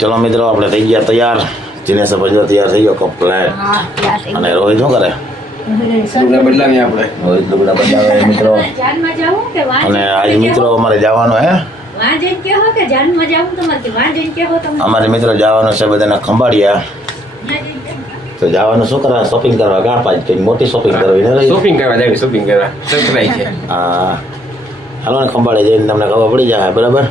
ચલો મિત્રો આપણે થઈ ગયા તૈયાર. દિનેશ ભાઈ તૈયાર થઈ ગયો કમ્પ્લેટ. અને રોહિત શું કરે? લુગડા બદલાવીએ આપણે. રોહિત લુગડા બદલાવે મિત્રો. અને આજ મિત્રો અમારે જવાનું હે અમારે મિત્રો જવાનું છે બધાને ખંભાળિયા. તો જવાનું શું કરવા? શોપિંગ કરવા. ગાં પાંચ કઈ મોટી શોપિંગ કરવી ને? શોપિંગ કરવા જાય, શોપિંગ કરવા સરપ્રાઈઝ છે. હા હાલો ને ખંભાળે જઈને તમને ખબર પડી જાય. બરાબર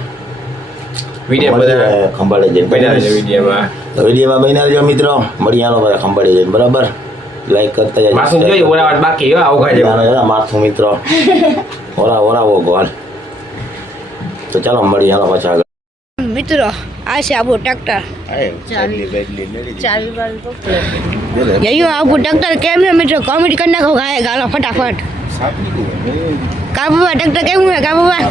વિડિયો બધા ખંભાળે જઈને બન્યા છે વિડિયોમાં બન્યા રહેજો મિત્રો. મળી આલો ભાઈ ખંભાળે જઈને. બરાબર લાઈક કરતા જાય. માસુમ જોઈ ઓરાવાટ બાકી હો આવું ખાય માથું મિત્રો ઓરાવો ગોળ. તો ચાલો મળી આલો પાછા આગળ મિત્રો. આ છે આપણું ટ્રેક્ટર. આપણું ટ્રેક્ટર કેમ છે મિત્રો? કોમેડી કરી નાખો ગાલો ફટાફટ. કાબુબા ટ્રેક્ટર કેવું છે કાબુબા?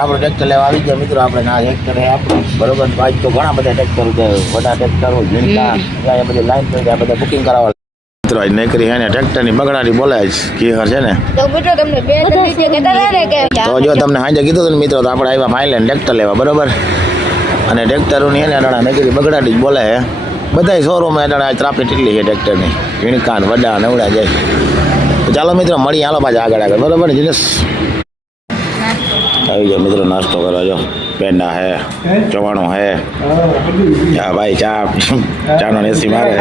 આપણે ટ્રેક્ટર લેવા આવી ગયા મિત્રો. આપણે ના ટ્રેક્ટર આપણું બરોબર. આજ તો ઘણા બધા ટ્રેક્ટર છે. બધા ટ્રેક્ટરો જીનકા બધી લાઈન થઈ ગયા. બધા બુકિંગ કરાવવા મિત્રો. આજ નહીં કરી હે ને ટ્રેક્ટરની બગડાટી બોલાય જ કીહર છે ને. તો મિત્રો તમને બે નીચે કહેતા હતા ને કે તો જો તમને હાજે કીધું હતું મિત્રો. તો આપણે આવ્યા ફાઇનલ ટ્રેક્ટર લેવા. બરોબર અને ટ્રેક્ટરોની એને અડાણા નગરી બગડાટી જ બોલે હે. બધા શોરૂમ અડાણા ટ્રાફિક એટલી છે ટ્રેક્ટરની. ઝીણકા ને વડા નવડા જાય. તો ચાલો મિત્રો મળી હાલો પાછા આગળ બરોબર ને જીનેશ? આવી જાઓ મિત્રો નાસ્તો કરવા. જો પેંડા હે, ચવાણું હે. હા ભાઈ ચાનો એસી મારે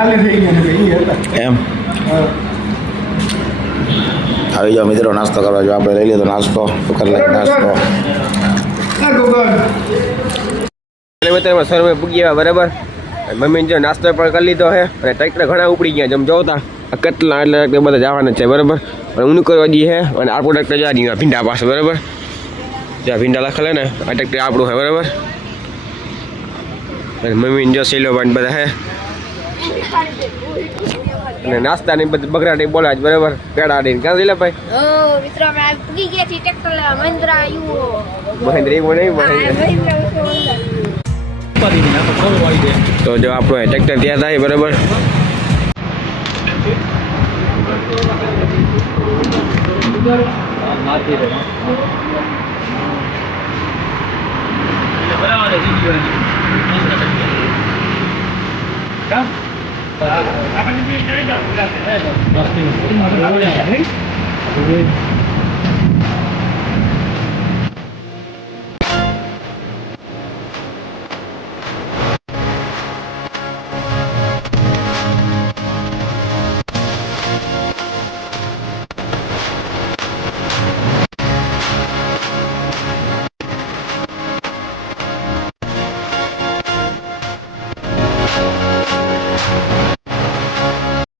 એમ. આવી જાઓ મિત્રો નાસ્તો કરવા. જો આપણે લઈ લીધો નાસ્તો. કરી લઈએ નાસ્તો. શોરૂમે પૂગી ગયા બરાબર. મમ્મી જો નાસ્તો પણ કરી લીધો છે અને ટ્રેક્ટર ઘણા ઉપડી ગયા. જેમ જોતા કેટલા એટલે બધા જવાના છે બરાબર. પણ ઊનું કરવા જઈએ છે અને આપણું ટ્રેક્ટર જવા દઈએ ભીંડા પાસે બરાબર. જ્યાં ભીંડા લખેલે ને આ ટ્રેક્ટર આપણું છે બરાબર. અને મમ્મી જો સેલો ભાઈ બધા હે અને નાસ્તાની બધી બગડાટી બોલાય બરાબર. પેડા દઈને ક્યાં જઈ લે ભાઈ? મિત્રો અમે પૂગી ગયા છીએ ટ્રેક્ટર લેવા. મહેન્દ્રા મહેન્દ્ર એવું નહીં તો જો આપણું ટ્રેક્ટર ત્યાં થાય બરાબર.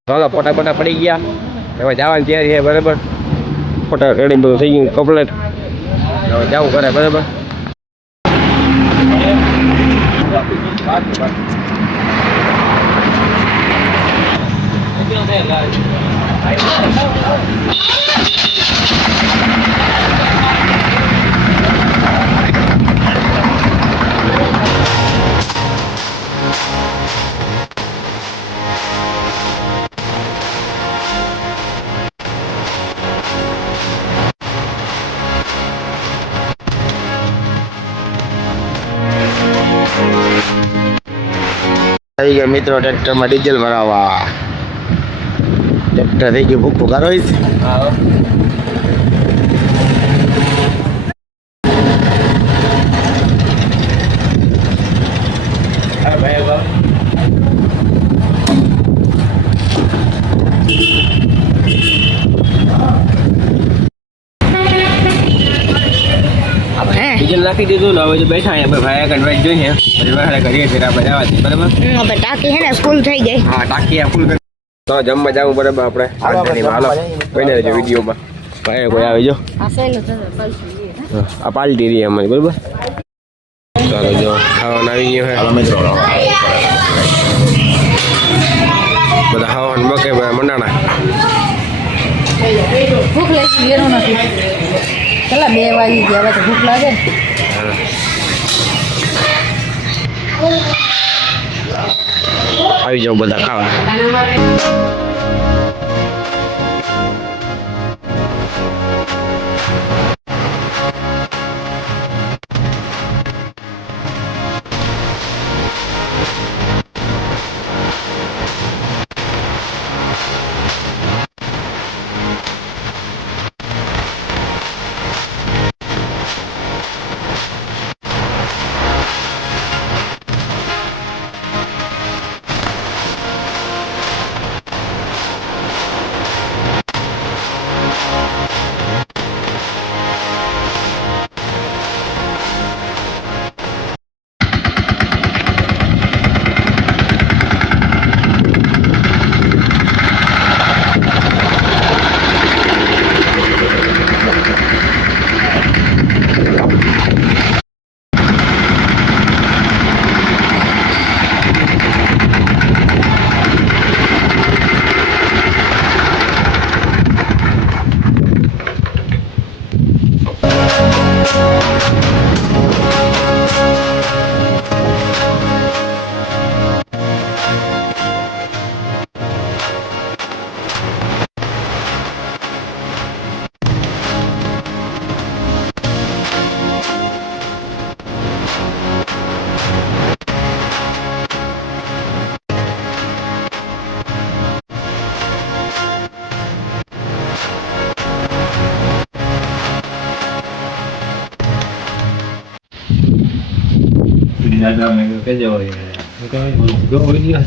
ચાલો ફોટા પડી ગયા. હવે જવાની તૈયારી છે બરાબર. ફોટા રેડી બધું થઈ ગયું કમ્પ્લેટ. હવે જવું કરે બરાબર. થઈ ગયા મિત્રો ટ્રેક્ટરમાં ડીઝલ ભરાવા. ટ્રેક્ટર થઈ ગયું ભૂખું કરો ડીઝલ નાખી દીધું ને હવે જો બેઠા અહીંયા ભાઈ કન્વાઇટ જોઈએ પછી વાહરે કરીએ છીએ આપણે જવાથી બરાબર. હવે ટાંકી છે ને ફૂલ થઈ ગઈ. હા ટાંકી ફૂલ કરી તો જમવા જાવું બરાબર. આપણે હાલો બને રહેજો વિડીયોમાં. ભાઈ કોઈ આવી જો આ પાલટી રહી અમારી બરાબર. ચાલો જો ખાવાનું આવી ગયું છે મિત્રો. બધા ખાવાનું બકે મંડાણા. ભૂખ લાગી એનો નથી. ચલા 2 વાગી ગયા. હવે તો ભૂખ લાગે. આવી જાવ બધા ખાવા. દાદા મેં કહ્યું કે જવો ગયો હોય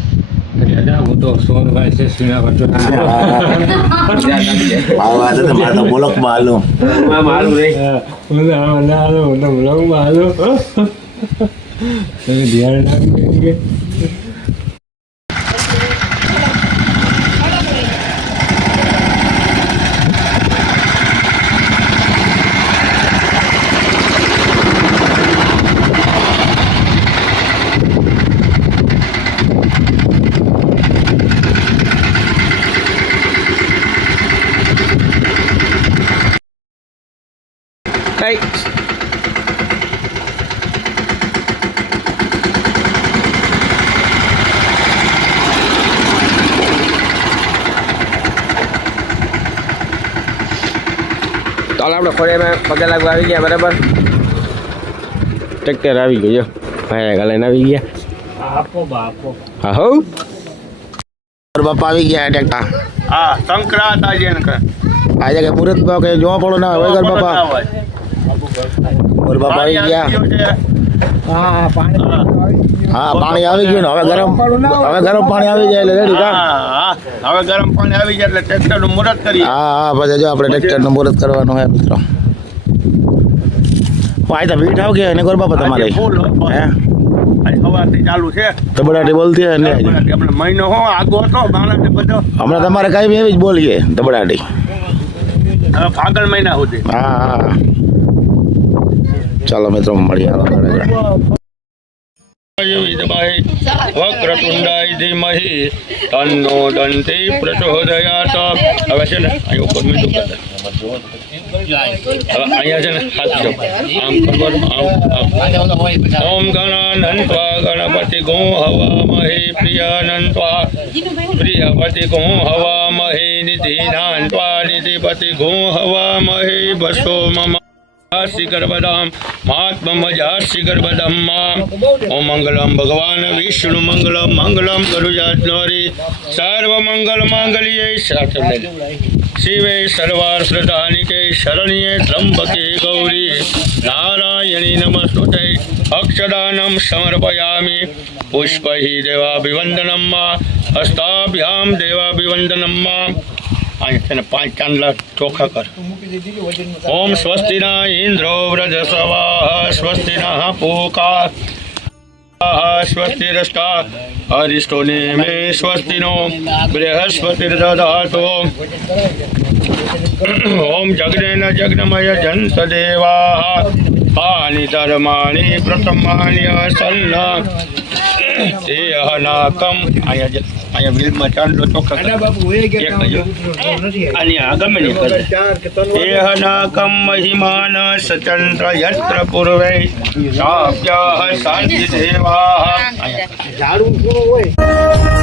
દાદા હું તો સોનભાઈ છે સુના કરતો આ વાત તો મારે તો બોલકમાં હાલું મારું રે હું તો બ્લોગમાં હાલો તમે ધ્યાન રાખી કે કઈ તો આપણે ખોડિયામાં પગે લાગવા આવી ગયા બરાબર ટ્રેક્ટર આવી ગયો જો ભાઈ ગાલે આવી ગયા આપો બાપો હા હો બાપા આવી ગયા ટ્રેક્ટર હા સંક્રાંત આજે ને આજે કે મુહૂર્ત કે જોવા પડો ના વગર બાપા ઓર બાપા આવી ગયા હા પાણી આવી ગયું ને હવે ગરમ પાણી આવી જાય એટલે રેડી કા હવે ગરમ પાણી આવી જાય એટલે ટ્રેક્ટર નું મુહૂર્ત કરીએ હા પછી જો આપણે ટ્રેક્ટર નું મુહૂર્ત કરવાનું હોય મિત્રો ભાઈ તો ભીટ આવ ગયા ને ગોર બાપા તમારે ફૂલ હે આજે સવારથી ચાલુ છે ધબડાટી બોલતી હોય ને આપણે મહિનો હો આગો હતો માણસ બધો હમણાં તમારે કઈ બી એવી જ બોલીએ ધબડાટી હવે ફાગણ મહિના સુધી હા ચાલો મિત્રો મળીએ વક્રતુંડાય ધીમહિ તન્નો દંતી પ્રચોદયાત હવે છે ને અહીં ઉપર મીઠું કરે હવે અહીંયા છે ને હાથ જો આમ કરવાનું આમ ઓમ ગણાનંત્વા ગણપતિ ગો હવામહે પ્રિયાનંત્વા પ્રિયપતિ ગો હવામહે નિધિનાન્ત્વા નિધિપતિ ગો હવામહે બસો મમ ગર્ભદમ મહાત્મજાસી ગર્ભદમ ઓમ મંગલમ ભગવાન વિષ્ણુ મંગલમ મંગલમ ગરુજાત્નોરી સર્વ મંગલ માંગલ્યે શિવે સર્વાર્થદાનિકે શરણ્યે ત્રંબકે ગૌરી નારાયણી નમસ્તુતે અક્ષદાનમ સમર્પયામિ પુષ્પૈ દેવાભિવંદનમ હસ્તાભ્યામ દેવાભિવંદનમ અહીંયા છે ને 5 ચાંદલા ચોખા કર ઓમ સ્વસ્તિના ઇન્દ્રો વ્રજસવા સ્વસ્તિના પૂકા સ્વસ્તિરષ્ટા અરિષ્ટો મે સ્વસ્તિનો બૃહસ્પતિર્દધાતો ઓમ જગ્નેન જગ્નમય જંત દેવા પાણી ધર્માણી પ્રથમાની સન્ના નાકમ અહીંયા વિલમાં ચાંદલો ચોખ્ખા આની આગમે નહીં નાકમ મહિમાન સચંત્ર યત્ર પૂર્વે શાપ્ય શાંતિ દેવા અહીંયા